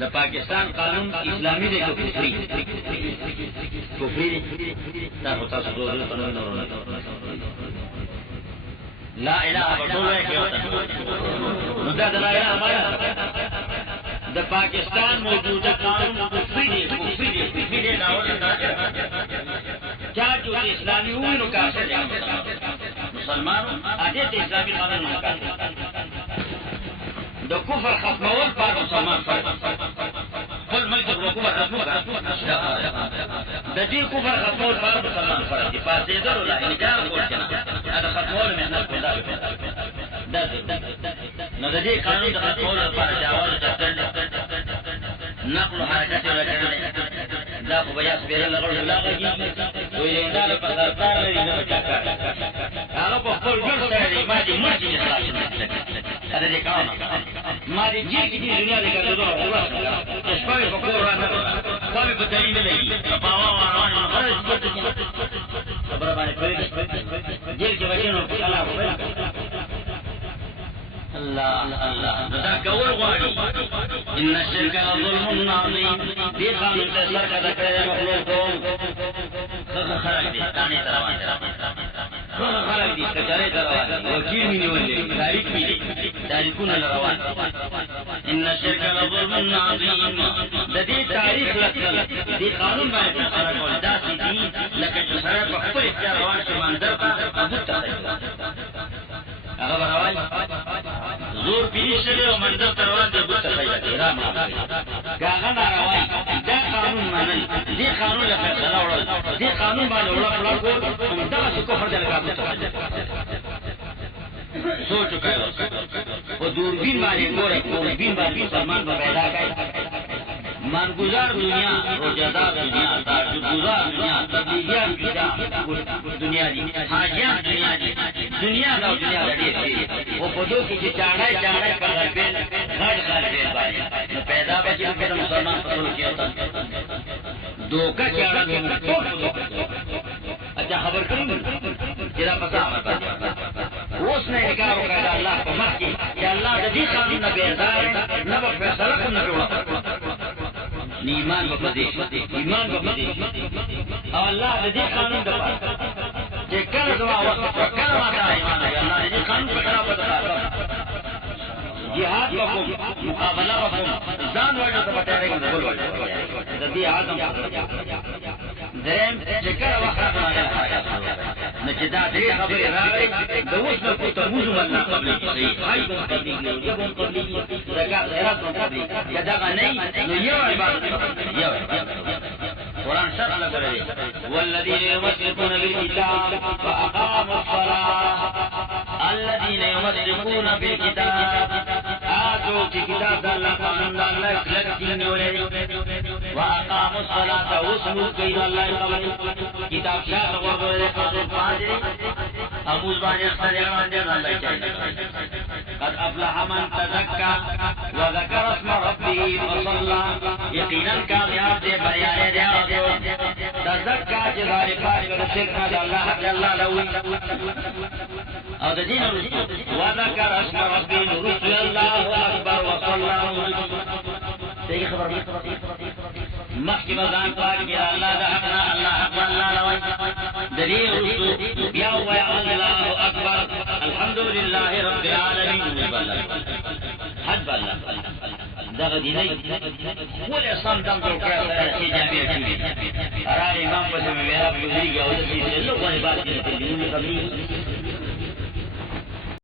دا پاکستان قانون اسلامی دے کو کفری دا ہوتا سو لا الہ بطول ہے کیا ہوتا دا لا الہ ہمارا دا پاکستان موجودہ قانون کفری دے دعوت کیا جو اسلامی ہوئی نو کافر مسلمانوں آدھے اسلامی قانون نو کافر دا کفر ختمول پر مسلمان فرد قل ملک وکفر ختمول دا دی کفر ختمول پر مسلمان فرد دی پاسیدر اللہ انکار کول کنا دا ختمول محنت پیدا نو دا دی قانون دا ختمول پر جاواز جفتن نقل و حرکت رکھنے دا خوبیاس پیرے لغر اللہ گی وی اندار پسرطار لری نبچا کر آگا پا خور جل سردی ما دی مرچی نسلاشن ادھا دی کانا ما دی جی کی دی دنیا دی کر دو اشپاوی پا کور را نگر پاوی پا ترین لگی پاوا وانوانی مخرج پتکی خبربانی پریدش جیل کی بچینو پا اللہ کو بینا اللہ اللہ دا کور غاری ان الشرک ظلم عظیم دی قانون تے سر کا دکڑے مخلوق کو خرج دی تانی خرج دی کچارے روان وکیل می نیولے تاریخ می تاریخون روان ان الشرک ظلم عظیم دی تاریخ لکل دی قانون باندې خرج ول داسې دی لکه سره په خپل اختیار روان شي مندر ته ابو هغه روان زور پیش له منځ ته روان دی بوت خیره دی را ما هغه روان دا قانون منل دی قانون له فیصله وړل دی قانون باندې وړل کول دا څه کو فرض لګا سوچ وکړه او دوربین باندې ګوره دوربین باندې سامان پیدا کړي مانگزار دنیا روزدار دنیا تاجگزار دنیا تبلیغیان دنیا دی حاجیان دنیا دی دنیا دا دنیا لڑی تھی وہ پدو کی چاڑھائی چاڑھائی پر غربین غربین باری پیدا بچی پیدا مسلمان پتول کیا ہوتا دوکا چاڑھا دو اچھا خبر کریں جرا پسا اس نے انکار کہا اللہ کو مت کی کہ اللہ جدی قانون نہ بیزار نہ فیصلہ کو نہ ایمان کو بدیش ایمان کو بدیش اور اللہ دې قانون د پاره چې کله دعا وکړه کله ما ایمان دی الله دې قانون په خلاف ده جهاد وکم مقابله وکم ځان وایو ته پټه راګم بول وایو د دې اعظم درم چې کله وخت نه چې دا دې خبره راغی د اوس په کوته موږ ولنا قبل صحیح هاي کوم قبلي یو کوم قبلي زکات خیرات کوم قبلي کدا نه نو یو عبادت یو قرآن شرع لگرے والذین یمسکون بالکتاب فاقاموا الصلاة الذین یمسکون بالکتاب آجو کی کتاب دا اللہ قانون دا اللہ اخلق دین یولے واقاموا الصلاة واسمو قید اللہ قبل کتاب شاہ وردو قانون پاندے ابوز بانی اختر یقان دین اللہ چاہیے قد افلح من تزکا وذکر اسم ربه وصلى یقینا کامیاب دے بریانے دے تزکا جزار پاک و شرکنا دا اللہ حق اللہ لوی او دا دین رسول وذکر اسم ربه رسول اللہ اکبر وصلى دیکھ خبر مخی مزان پاک کیا اللہ دا حقنا اللہ حق اللہ لوی دلیل رسول بیاو اللہ اکبر الحمدللہ رب العالمین حد بالله دغه دیني ول اسلام دم جوړ کړی چې جامع کړی اراره امام په دې میرا په دې کې او د دې له کومه بات کې دې قبلي